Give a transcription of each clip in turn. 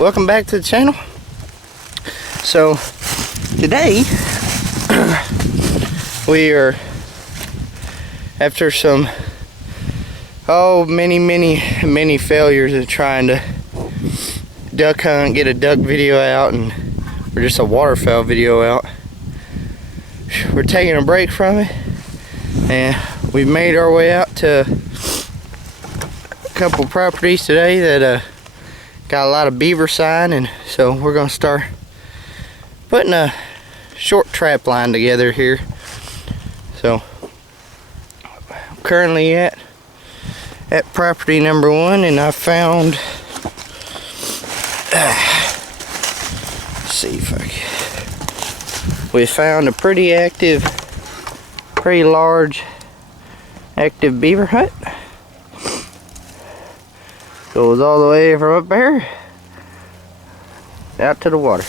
welcome back to the channel. So today we are, after some many failures of trying to duck hunt, get a duck video out, and or just a waterfowl video out, we're taking a break from it, and we've made our way out to a couple properties today that got a lot of beaver sign, and so we're gonna start putting a short trap line together here. So I'm currently at property number 1, and I found let's see if I can. We found a pretty large active beaver hut. Goes all the way from up there out to the water.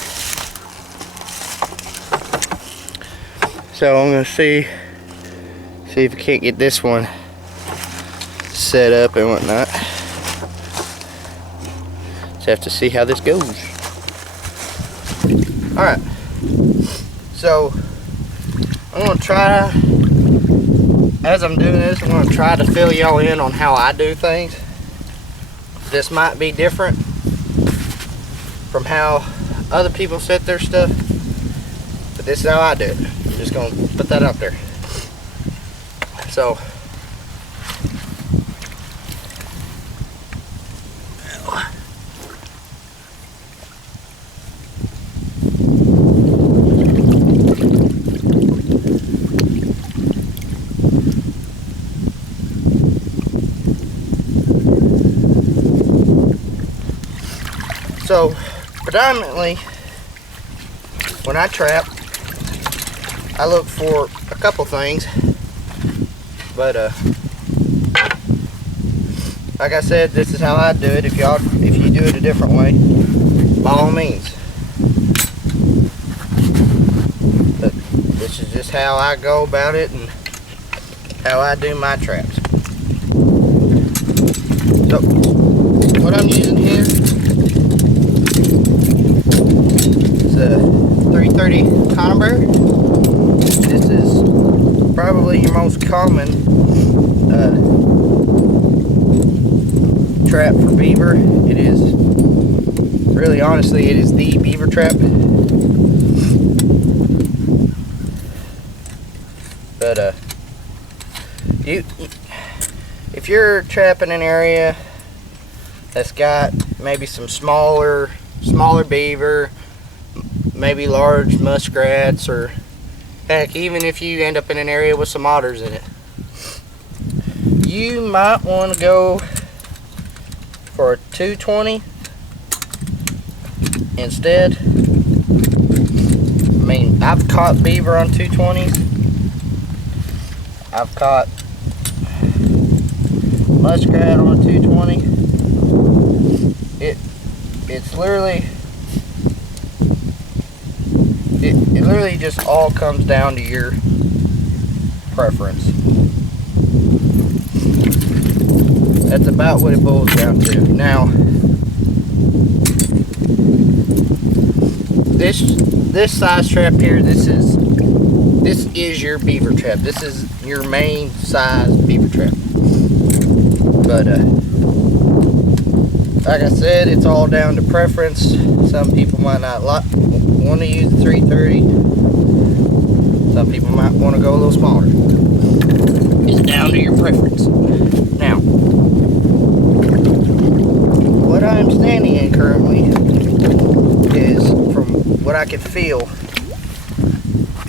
So I'm gonna see if I can't get this one set up and whatnot. Just have to see how this goes. Alright, so I'm gonna try, as I'm doing this, I'm gonna try to fill y'all in on how I do things. This might be different from how other people set their stuff, but this is how I do it. I'm just gonna put that out there. So predominantly when I trap, I look for a couple things, but like I said, this is how I do it. If you do it a different way, by all means. But this is just how I go about it and how I do my traps. So what I'm using here is a 330 conibear. This is probably your most common trap for beaver. It is really, honestly, it is the beaver trap. But if you're trapping an area that's got maybe some smaller beaver, maybe large muskrats, or heck, even if you end up in an area with some otters in it, you might want to go for a 220 instead. I mean, I've caught beaver on 220s. I've caught muskrat on a 220. It's literally, it literally just all comes down to your preference. That's about what it boils down to. Now, this size trap here, this is your beaver trap. This is your main size beaver trap. But like I said, it's all down to preference. Some people might not want to use the 330. Some people might want to go a little smaller. It's down to your preference. Now, what I'm standing in currently is, from what I can feel,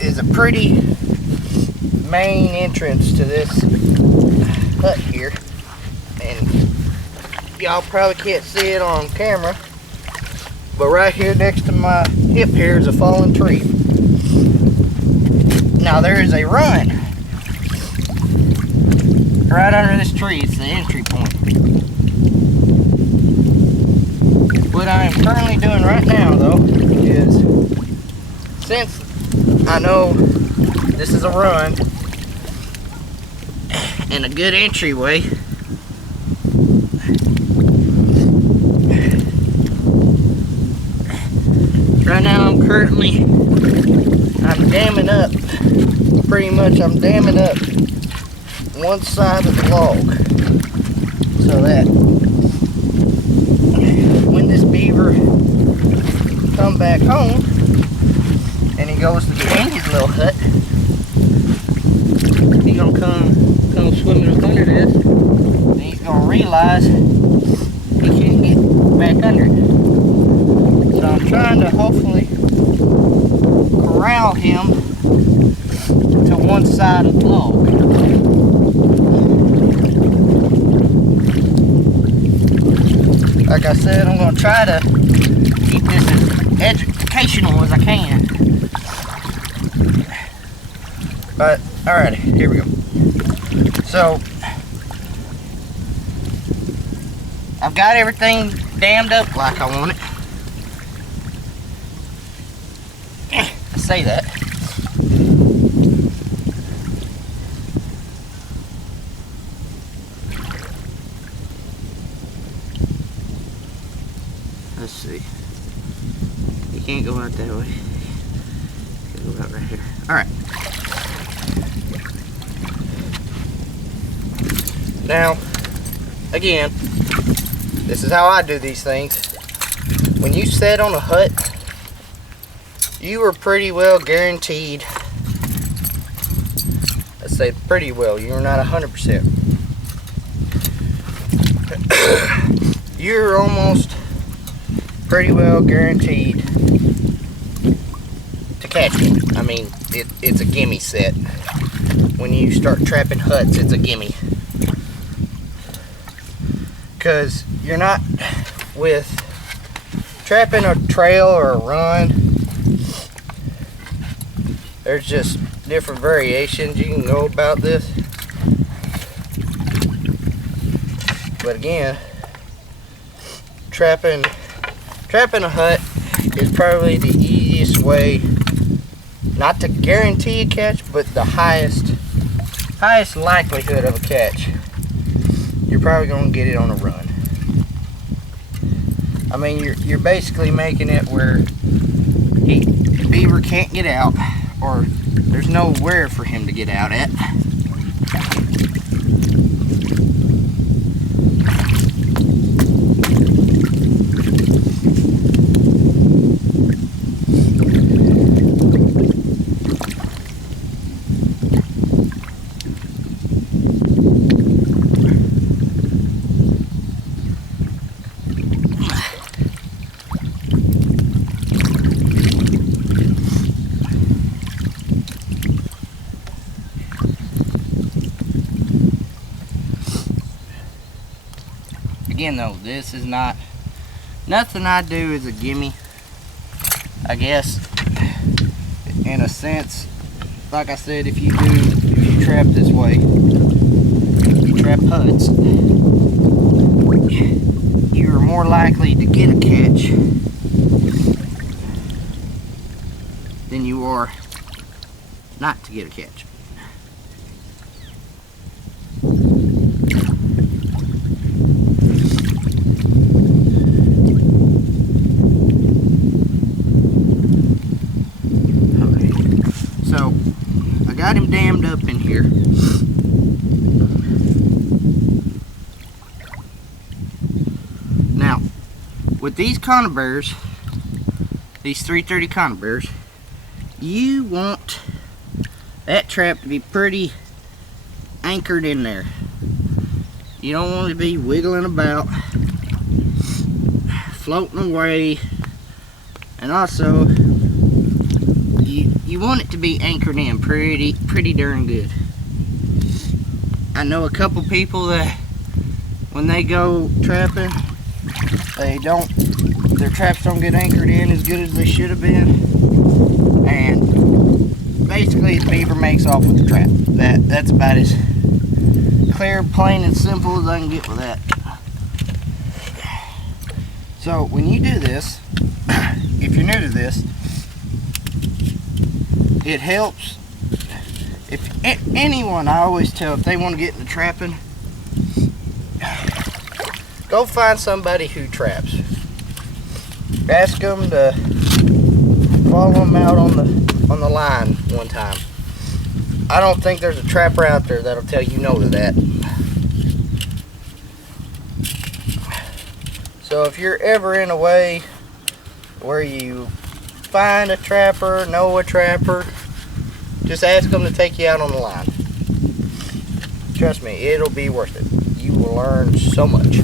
is a pretty main entrance to this hut here. And y'all probably can't see it on camera, but right here next to my hip here is a fallen tree. Now there is a run right under this tree. It's the entry point. What I am currently doing right now, though, is, since I know this is a run and a good entryway, currently, I'm damming up. Pretty much I'm damming up one side of the log. So that when this beaver come back home and he goes to get in his little hut, he's gonna come swimming up under this, and he's gonna realize he can't get back under it. So I'm trying to hopefully corral him to one side of the log. Like I said, I'm going to try to keep this as educational as I can. But, alrighty, here we go. So, I've got everything dammed up like I want it. I say that. Let's see. You can't go out that way. You can go out right here. Alright. Now, again, this is how I do these things. When you set on a hut, you are pretty well guaranteed. Let's say pretty well. You're not 100%. You're almost pretty well guaranteed to catch it. I mean, it's a gimme set. When you start trapping huts, it's a gimme. Because you're not with trapping a trail or a run. There's just different variations you can go about this. But again, trapping a hut is probably the easiest way, not to guarantee a catch, but the highest likelihood of a catch. You're probably going to get it on a run. I mean, you're basically making it where the beaver can't get out, or there's nowhere for him to get out at. Again though, this is not, nothing I do is a gimme. I guess, in a sense, like I said, if you trap this way, you trap huts, you're more likely to get a catch than you are not to get a catch. Got him dammed up in here. Now, with these conibears, these 330 conibears, you want that trap to be pretty anchored in there. You don't want it to be wiggling about, floating away, and also you want it to be anchored in pretty darn good. I know a couple people that when they go trapping, their traps don't get anchored in as good as they should have been, and basically the beaver makes off with the trap. That's about as clear, plain and simple as I can get with that. So when you do this, if you're new to this, it helps. If anyone, I always tell, if they want to get into trapping, go find somebody who traps. Ask them to follow them out on the line one time. I don't think there's a trapper out there that'll tell you no to that. So if you're ever in a way where you find a trapper, know a trapper, just ask them to take you out on the line. Trust me, it'll be worth it. You will learn so much.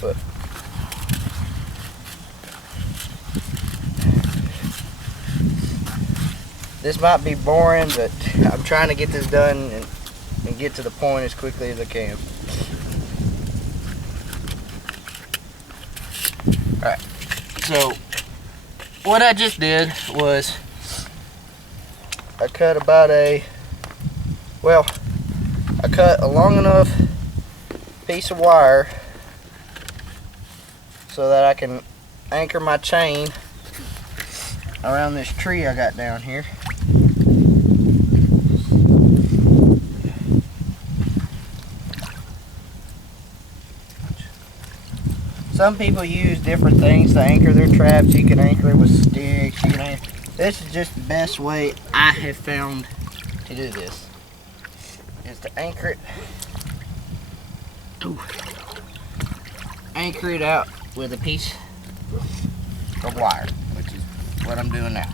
But this might be boring, but I'm trying to get this done and get to the point as quickly as I can. Alright, so what I just did was I cut I cut a long enough piece of wire so that I can anchor my chain around this tree I got down here. Some people use different things to anchor their traps. You can anchor it with sticks. This is just the best way I have found to do this, is to anchor it. Ooh. Anchor it out with a piece of wire, which is what I'm doing now.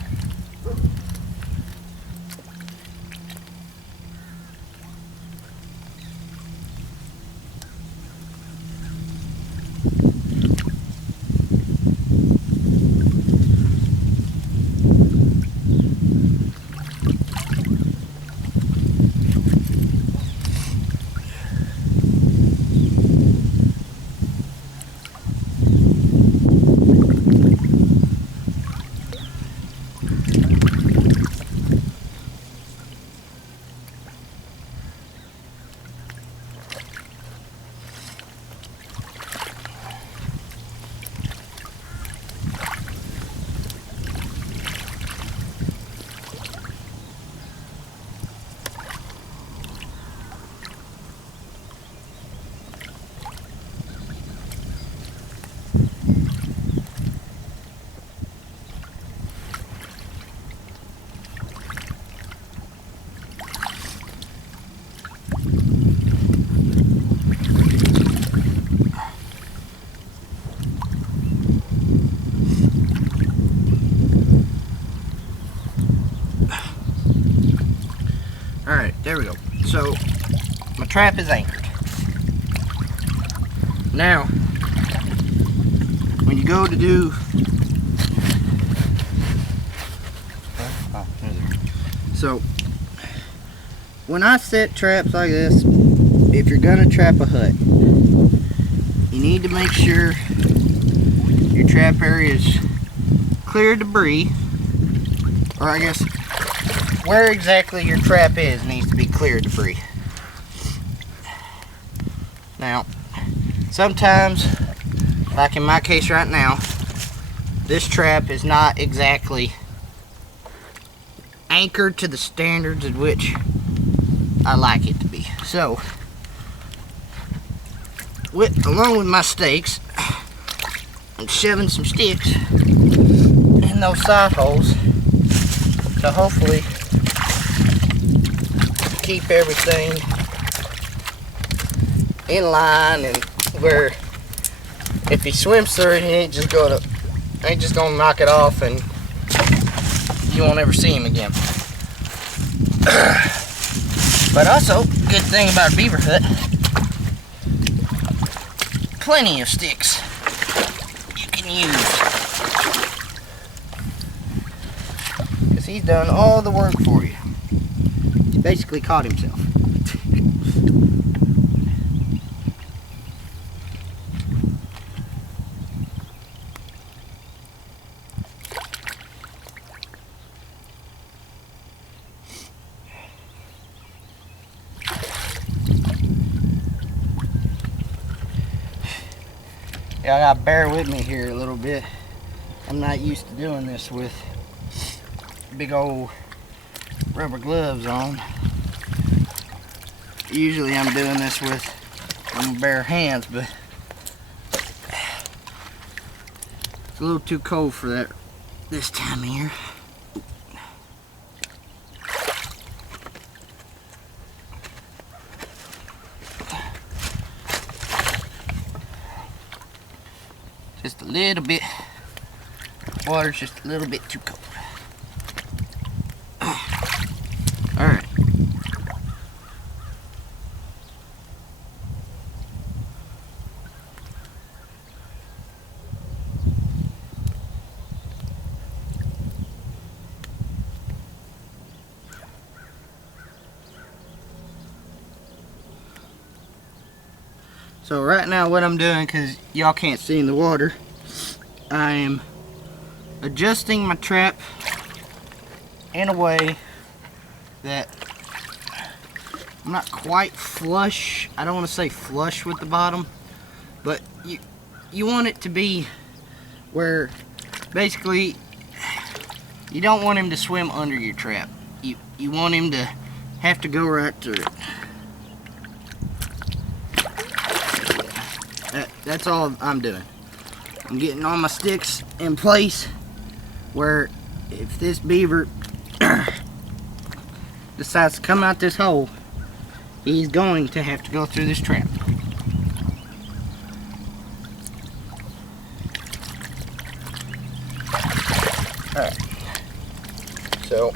Alright, there we go. So, my trap is anchored. Now, when you go to do... So, when I set traps like this, if you're gonna trap a hut, you need to make sure your trap area is clear of debris, or I guess where exactly your trap is needs to be clear of debris. Now, sometimes, like in my case right now, this trap is not exactly anchored to the standards at which I like it to be. So, along with my stakes, I'm shoving some sticks in those side holes to hopefully keep everything in line, and where if he swims through it, he ain't just gonna knock it off and you won't ever see him again. But also, good thing about a beaver hut, plenty of sticks you can use, because he's done all the work for you. He's basically caught himself. Yeah, I gotta bear with me here a little bit. I'm not used to doing this with big old rubber gloves on. Usually I'm doing this with bare hands, but a little too cold for that this time of year. Just a little bit. Water's just a little bit too cold. Alright. So right now what I'm doing, because y'all can't see in the water, I am adjusting my trap in a way that I'm not quite flush. I don't want to say flush with the bottom, but you want it to be where basically you don't want him to swim under your trap. You want him to have to go right through it. That's all I'm doing. I'm getting all my sticks in place where if this beaver decides to come out this hole, he's going to have to go through this trap. Alright. So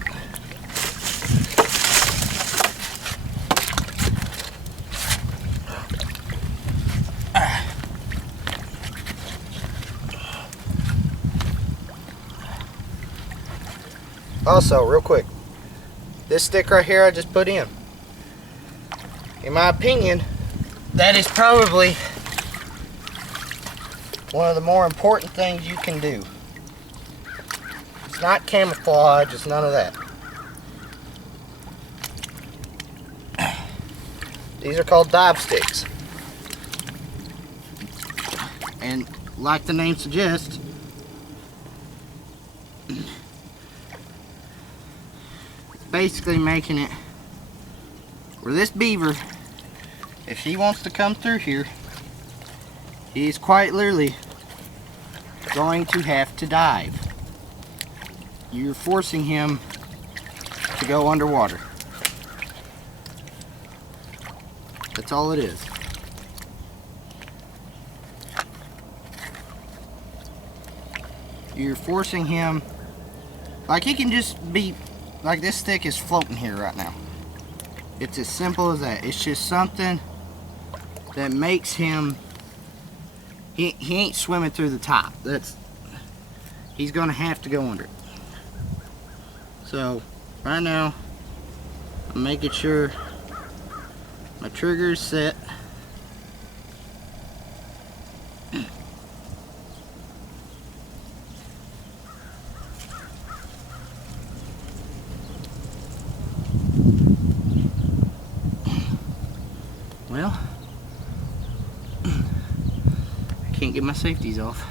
also, real quick, this stick right here I just put in my opinion, that is probably one of the more important things you can do. It's not camouflage, it's none of that. These are called dive sticks. And like the name suggests, basically making it where this beaver, if he wants to come through here, he's quite literally going to have to dive. You're forcing him to go underwater. That's all it is. You're forcing him, like he can just be like this stick is floating here right now. It's as simple as that. It's just something that makes him, he ain't swimming through the top. He's gonna have to go under it. So right now I'm making sure my trigger is set. Well, I can't get my safeties off.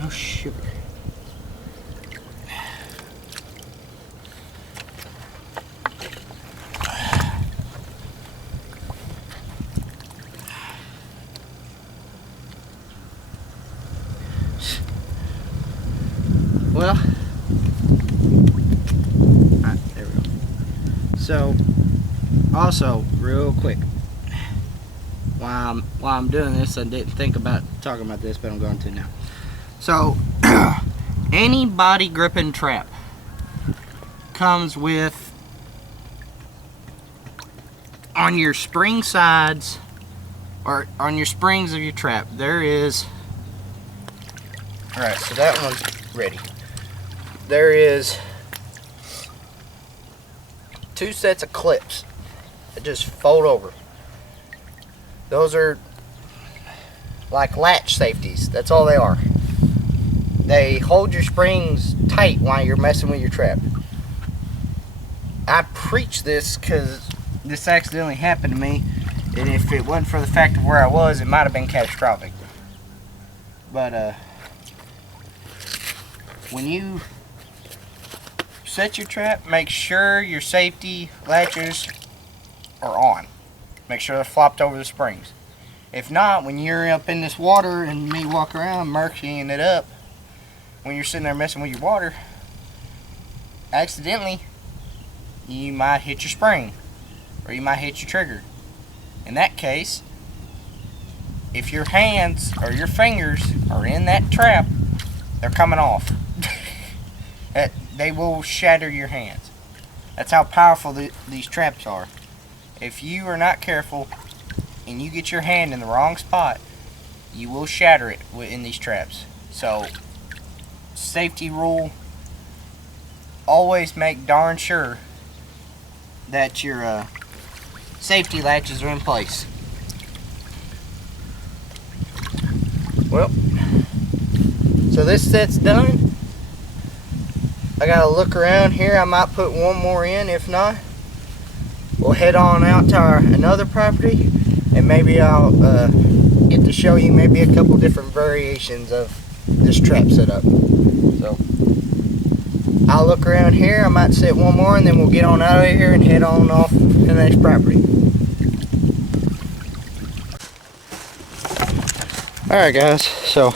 No sugar. Well, alright, there we go. So, also, real quick, while I'm doing this, I didn't think about talking about this, but I'm going to now. So, any body gripping trap comes with, on your spring sides, or on your springs of your trap, there is, alright, so that one's ready. There is 2 sets of clips that just fold over. Those are like latch safeties. That's all they are. They hold your springs tight while you're messing with your trap. I preach this because this accidentally happened to me, and if it wasn't for the fact of where I was, it might have been catastrophic. But when you set your trap, make sure your safety latches are on. Make sure they're flopped over the springs. If not, when you're up in this water and me walk around murkying it up, when you're sitting there messing with your water, accidentally, you might hit your spring or you might hit your trigger. In that case, if your hands or your fingers are in that trap, they're coming off. They will shatter your hands. That's how powerful these traps are. If you are not careful and you get your hand in the wrong spot, you will shatter it in these traps. So, safety rule, always make darn sure that your safety latches are in place. Well, so this set's done. I gotta look around here. I might put one more in. If not, we'll head on out to another property, and maybe I'll get to show you maybe a couple different variations of this trap setup. So I'll look around here. I might set one more, and then we'll get on out of here and head on off to the next property. Alright guys, so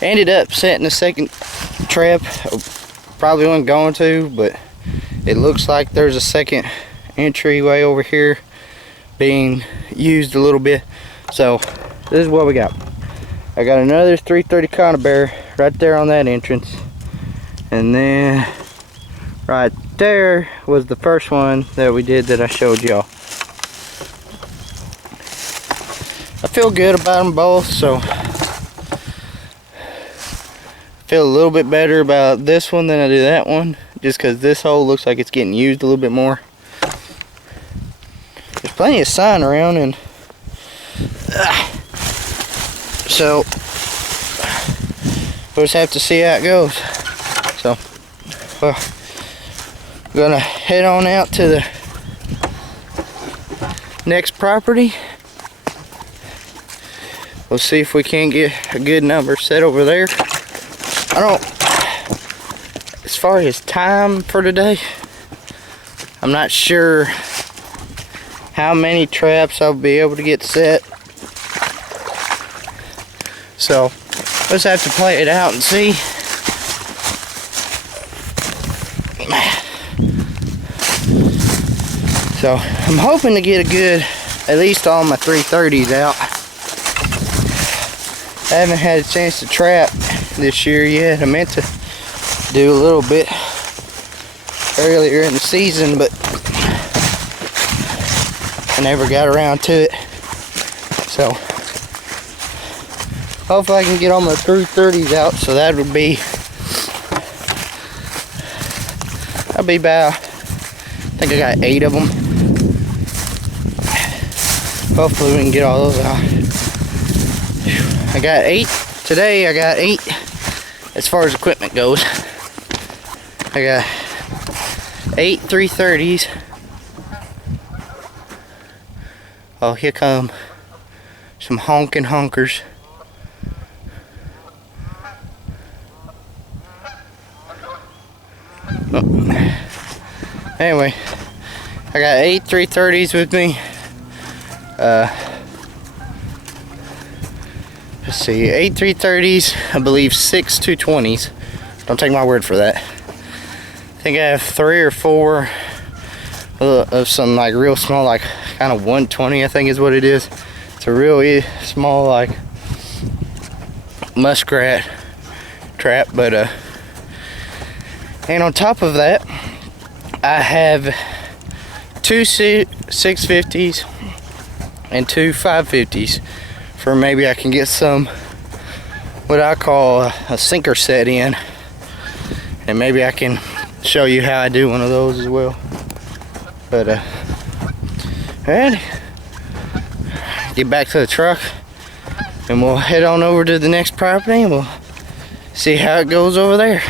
ended up setting the second trap. Probably wasn't going to, but it looks like there's a second entryway over here being used a little bit. So this is what we got. I got another 330 conibear right there on that entrance, and then right there was the first one that we did that I showed y'all. I feel good about them both, so feel a little bit better about this one than I do that one, just because this hole looks like it's getting used a little bit more. There's plenty of sign around, and so we'll just have to see how it goes. So well, I'm gonna head on out to the next property. We'll see if we can get a good number set over there. As far as time for today, I'm not sure how many traps I'll be able to get set. So let's have to play it out and see. So I'm hoping to get a good, at least all my 330s out. I haven't had a chance to trap this year yet. I meant to do a little bit earlier in the season, but I never got around to it. So hopefully I can get all my 330s out. So that would be, that'll be about, I think I got 8 of them. Hopefully we can get all those out. I got 8 today. I got 8 as far as equipment goes. I got 8 330s. Oh, here come some honking honkers. Oh. Anyway, I got 8 330s with me. Let's see, 8 330s, I believe 6 220s. Don't take my word for that. I think I have 3 or 4 of some like real small, like kind of 120, I think is what it is. It's a really small, like muskrat trap, but and on top of that, I have 2 650s and 2 550s. For maybe I can get some what I call a sinker set in, and maybe I can show you how I do one of those as well. But alright, get back to the truck and we'll head on over to the next property and we'll see how it goes over there.